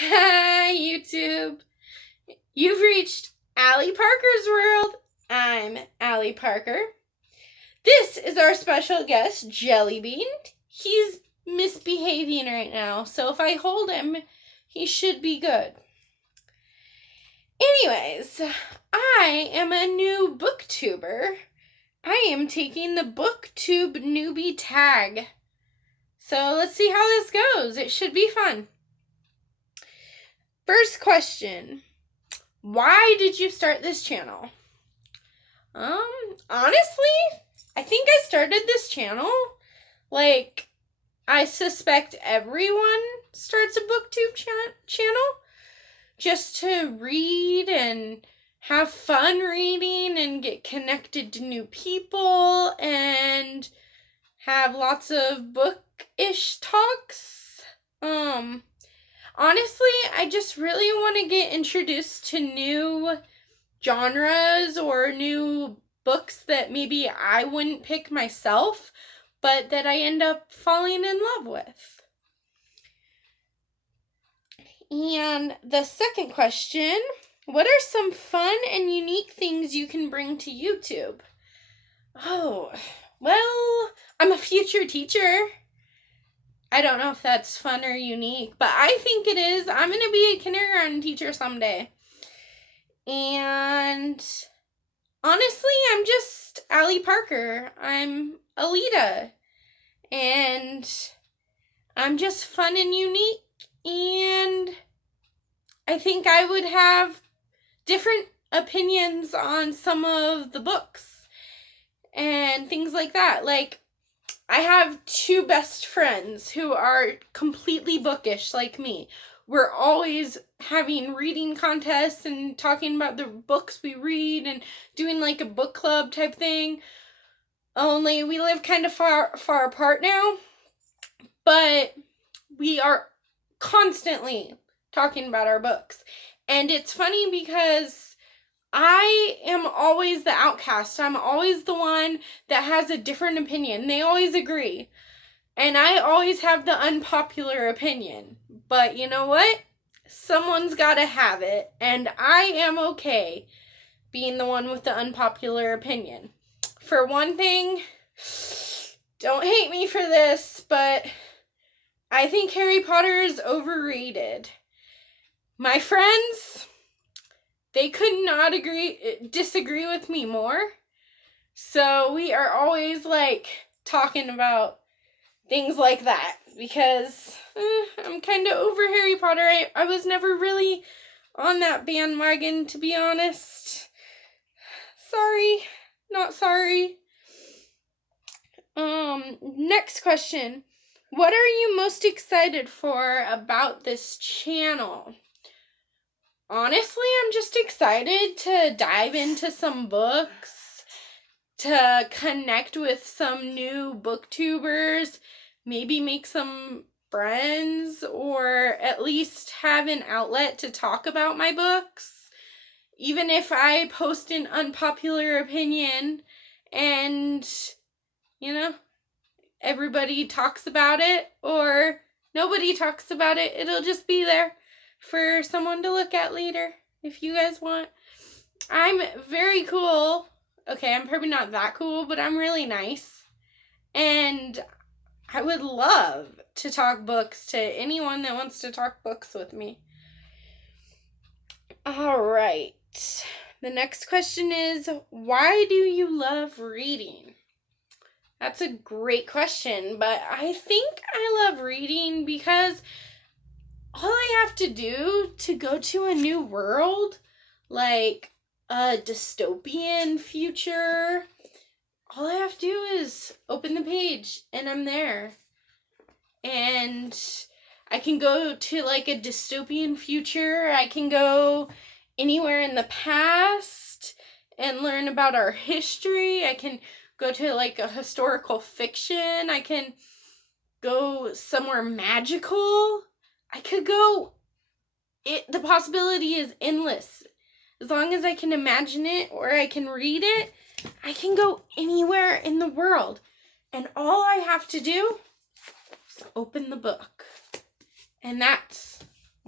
Hi, YouTube. You've reached Allie Parker's world. I'm Allie Parker. This is our special guest, Jellybean. He's misbehaving right now, so if I hold him, he should be good. Anyways, I am a new booktuber. I am taking the Booktube newbie tag. So let's see how this goes. It should be fun. First question. Why did you start this channel? Honestly, I think I started this channel like I suspect everyone starts a booktube channel just to read and have fun reading and get connected to new people and have lots of bookish talks. Honestly, I just really want to get introduced to new genres or new books that maybe I wouldn't pick myself, but that I end up falling in love with. And the second question, what are some fun and unique things you can bring to YouTube? Oh, well, I'm a future teacher. I don't know if that's fun or unique, but I think it is. I'm going to be a kindergarten teacher someday. And honestly, I'm just Allie Parker. I'm Alita. And I'm just fun and unique. And I think I would have different opinions on some of the books and things like that. Like, I have two best friends who are completely bookish like me. We're always having reading contests and talking about the books we read and doing like a book club type thing. Only we live kind of far apart now. But we are constantly talking about our books. And it's funny because I am always the outcast. I'm always the one that has a different opinion. They always agree. And I always have the unpopular opinion. But you know what? Someone's got to have it. And I am okay being the one with the unpopular opinion. For one thing, don't hate me for this, but I think Harry Potter is overrated. My friends, they could not disagree with me more. So we are always like talking about things like that because I'm kind of over Harry Potter. I was never really on that bandwagon, to be honest. Sorry, not sorry. Next question. What are you most excited for about this channel? Honestly, I'm just excited to dive into some books, to connect with some new booktubers, maybe make some friends, or at least have an outlet to talk about my books. Even if I post an unpopular opinion and, everybody talks about it or nobody talks about it, it'll just be there for someone to look at later if you guys want. I'm very cool. Okay, I'm probably not that cool, but I'm really nice. And I would love to talk books to anyone that wants to talk books with me. All right. The next question is, why do you love reading? That's a great question, but I think I love reading because all I have to do to go to a new world, like a dystopian future, all I have to do is open the page and I'm there. And I can go to like a dystopian future. I can go anywhere in the past and learn about our history. I can go to like a historical fiction. I can go somewhere magical. I could go, the possibility is endless. As long as I can imagine it or I can read it, I can go anywhere in the world. And all I have to do is open the book. And that's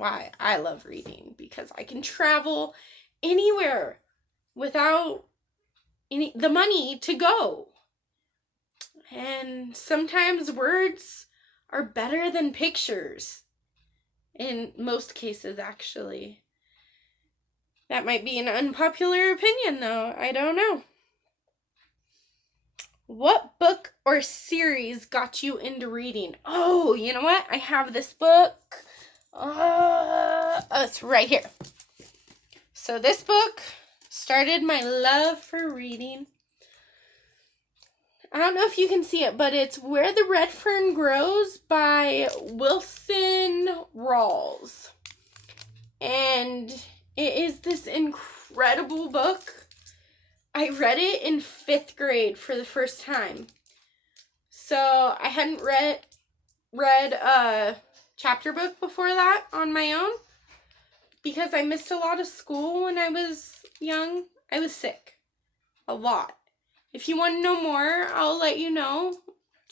why I love reading, because I can travel anywhere without the money to go. And sometimes words are better than pictures. In most cases, actually. That might be an unpopular opinion, though. I don't know. What book or series got you into reading? Oh, you know what? I have this book. It's right here. So this book started my love for reading. I don't know if you can see it, but it's Where the Red Fern Grows by Wilson Rawls. And it is this incredible book. I read it in 5th grade for the first time. So I hadn't read a chapter book before that on my own because I missed a lot of school when I was young. I was sick a lot. If you want to know more, I'll let you know.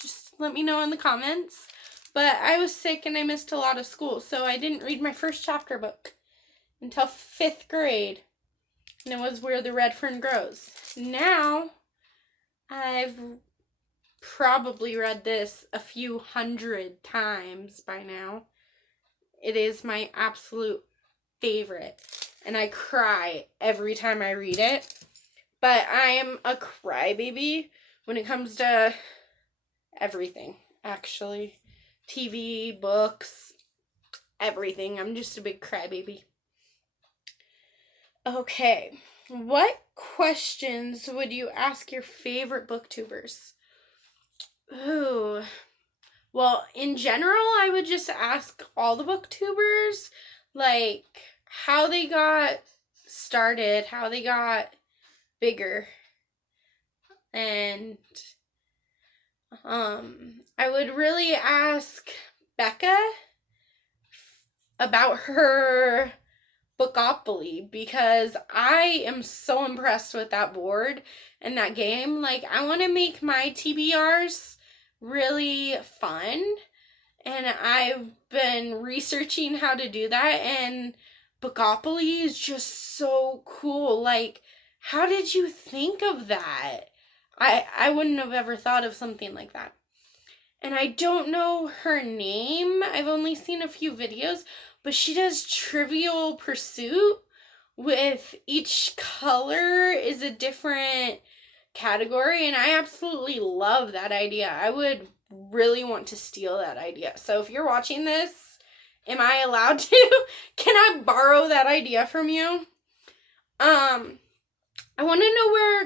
Just let me know in the comments. But I was sick and I missed a lot of school, so I didn't read my first chapter book until 5th grade. And it was Where the Red Fern Grows. Now, I've probably read this a few hundred times by now. It is my absolute favorite. And I cry every time I read it. But I am a crybaby when it comes to everything, actually. TV, books, everything. I'm just a big crybaby. Okay, what questions would you ask your favorite booktubers? Ooh, well, in general, I would just ask all the booktubers, like, how they got started, how they got bigger. And I would really ask Becca about her Bookopoly, because I am so impressed with that board and that game. Like, I want to make my TBRs really fun, and I've been researching how to do that, and Bookopoly is just so cool. Like, how did you think of that? I wouldn't have ever thought of something like that. And I don't know her name. I've only seen a few videos, but she does Trivial Pursuit with each color is a different category, and I absolutely love that idea. I would really want to steal that idea. So if you're watching this, am I allowed to? Can I borrow that idea from you? I want to know where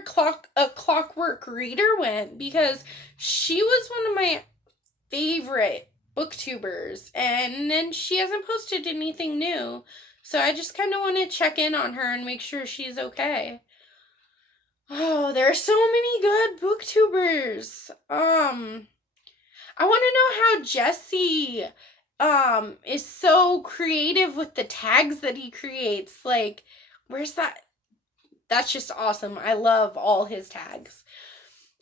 A Clockwork Reader went, because she was one of my favorite booktubers, and then she hasn't posted anything new, so I just kind of want to check in on her and make sure she's okay. Oh, there are so many good booktubers. I want to know how Jesse is so creative with the tags that he creates. Like, where's that? That's just awesome. I love all his tags.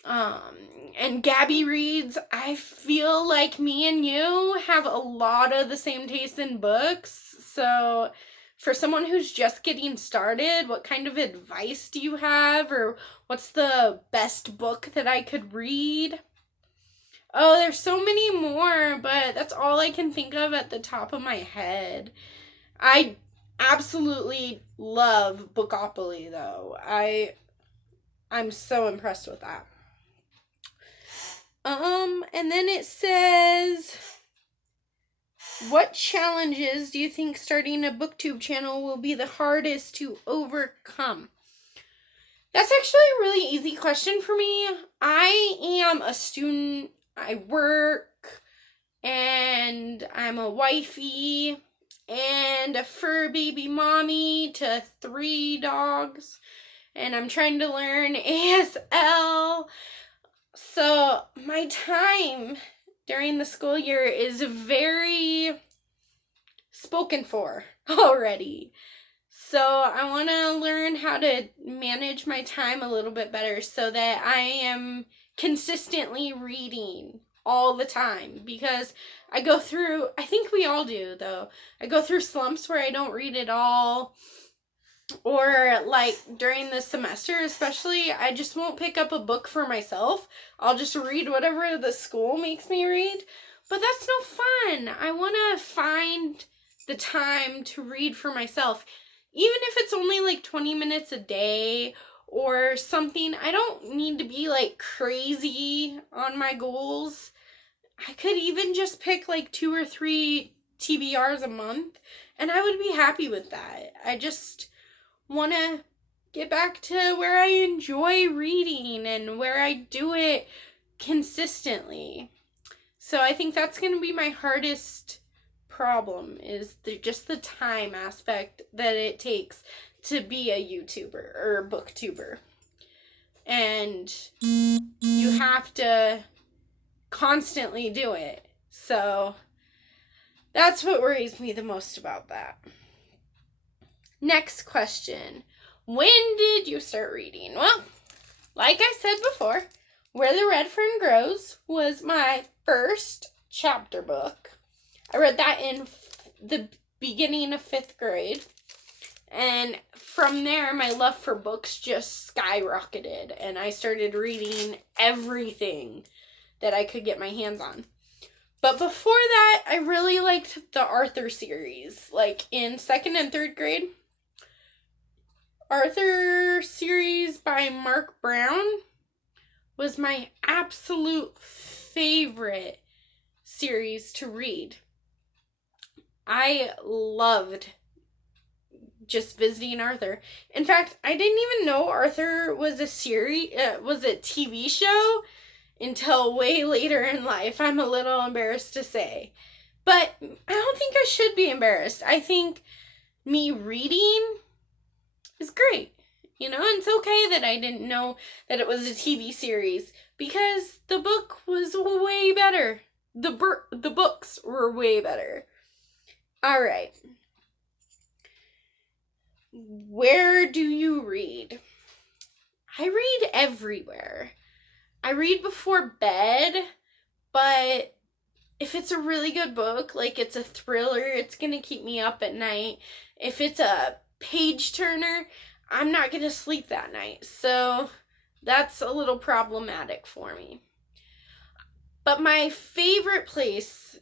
And Gabby Reads, I feel like me and you have a lot of the same taste in books. So for someone who's just getting started, what kind of advice do you have? Or what's the best book that I could read? Oh, there's so many more, but that's all I can think of at the top of my head. I absolutely love Bookopoly, though. I'm so impressed with that. And then it says, what challenges do you think starting a booktube channel will be the hardest to overcome? That's actually a really easy question for me. I am a student, I work, and I'm a wifey, and a fur baby mommy to 3 dogs, and I'm trying to learn ASL. So my time during the school year is very spoken for already. So I want to learn how to manage my time a little bit better so that I am consistently reading all the time because I go through, I think we all do though, I go through slumps where I don't read at all, or like during the semester especially, I just won't pick up a book for myself. I'll just read whatever the school makes me read, but that's no fun. I want to find the time to read for myself, even if it's only like 20 minutes a day or something. I don't need to be like crazy on my goals. I could even just pick like 2 or 3 TBRs a month and I would be happy with that. I just want to get back to where I enjoy reading and where I do it consistently. So I think that's going to be my hardest problem, is just the time aspect that it takes to be a YouTuber or a booktuber. And you have to constantly do it. So that's what worries me the most about that. Next question. When did you start reading? Well, like I said before, Where the Red Fern Grows was my first chapter book. I read that in the beginning of 5th grade. And from there, my love for books just skyrocketed. And I started reading everything that I could get my hands on. But before that, I really liked the Arthur series. Like in 2nd and 3rd grade, Arthur series by Mark Brown was my absolute favorite series to read. I loved just visiting Arthur. In fact, I didn't even know Arthur was a series, was a TV show until way later in life. I'm a little embarrassed to say. But I don't think I should be embarrassed. I think me reading is great. You know, and it's okay that I didn't know that it was a TV series because the book was way better. The books were way better. All right. Where do you read? I read everywhere. I read before bed, but if it's a really good book, like it's a thriller, it's going to keep me up at night. If it's a page turner, I'm not going to sleep that night. So that's a little problematic for me. But my favorite place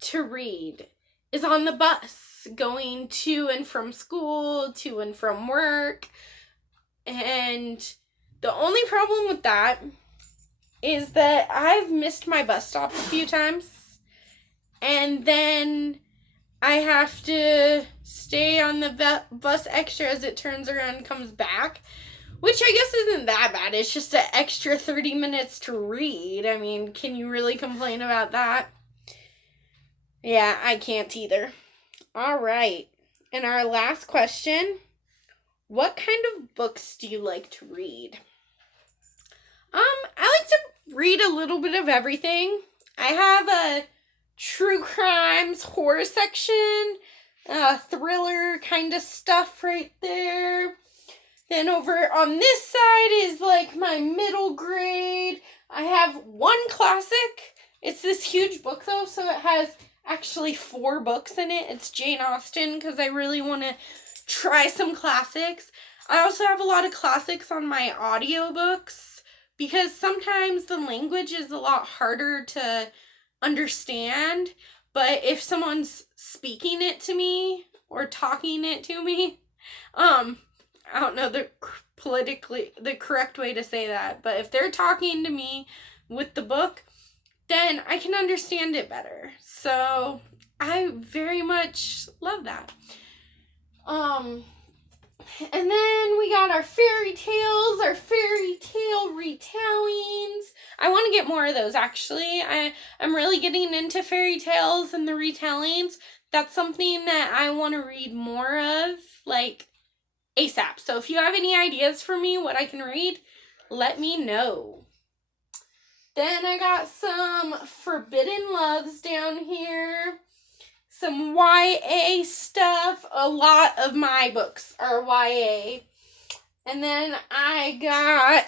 to read is on the bus, going to and from school, to and from work. And the only problem with that is that I've missed my bus stop a few times. And then I have to stay on the bus extra as it turns around and comes back, which I guess isn't that bad. It's just an extra 30 minutes to read. I mean, can you really complain about that? Yeah, I can't either. All right. And our last question, what kind of books do you like to read? I like to read a little bit of everything. I have a true crimes horror section, thriller kind of stuff right there. Then over on this side is like my middle grade. I have one classic. It's this huge book though, so it has actually 4 books in it. It's Jane Austen because I really want to try some classics. I also have a lot of classics on my audiobooks because sometimes the language is a lot harder to understand, but if someone's speaking it to me or talking it to me, I don't know the correct way to say that, but if they're talking to me with the book, then I can understand it better. So I very much love that. And then we got our fairy tales, our fairy tale retellings. I want to get more of those, actually. I'm really getting into fairy tales and the retellings. That's something that I want to read more of, like, ASAP. So if you have any ideas for me, what I can read, let me know. Then I got some Forbidden Loves down here. Some YA stuff. A lot of my books are YA. And then I got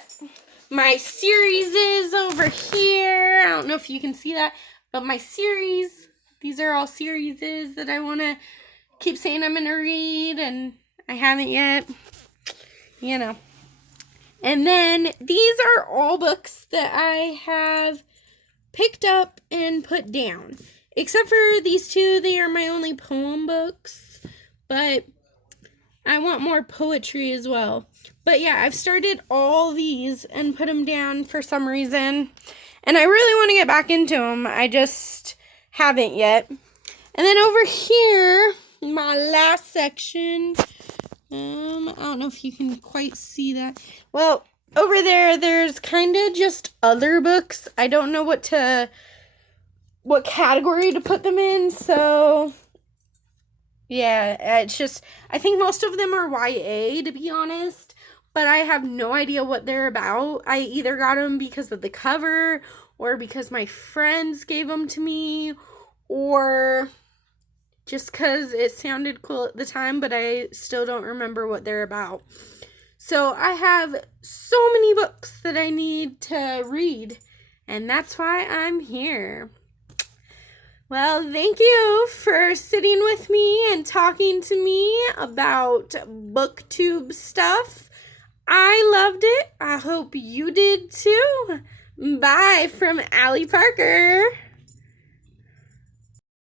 my series is over here. I don't know if you can see that, but my series, these are all series that I want to keep saying I'm going to read, and I haven't yet, you know. And then these are all books that I have picked up and put down. Except for these two, they are my only poem books, but I want more poetry as well. But yeah, I've started all these and put them down for some reason, and I really want to get back into them. I just haven't yet. And then over here, my last section, I don't know if you can quite see that. Well, over there, there's kind of just other books. I don't know what category to put them in, so yeah, it's just, I think most of them are YA, to be honest, but I have no idea what they're about. I either got them because of the cover, or because my friends gave them to me, or just because it sounded cool at the time, but I still don't remember what they're about. So I have so many books that I need to read, and that's why I'm here. Well, thank you for sitting with me and talking to me about Booktube stuff. I loved it. I hope you did too. Bye from Allie Parker.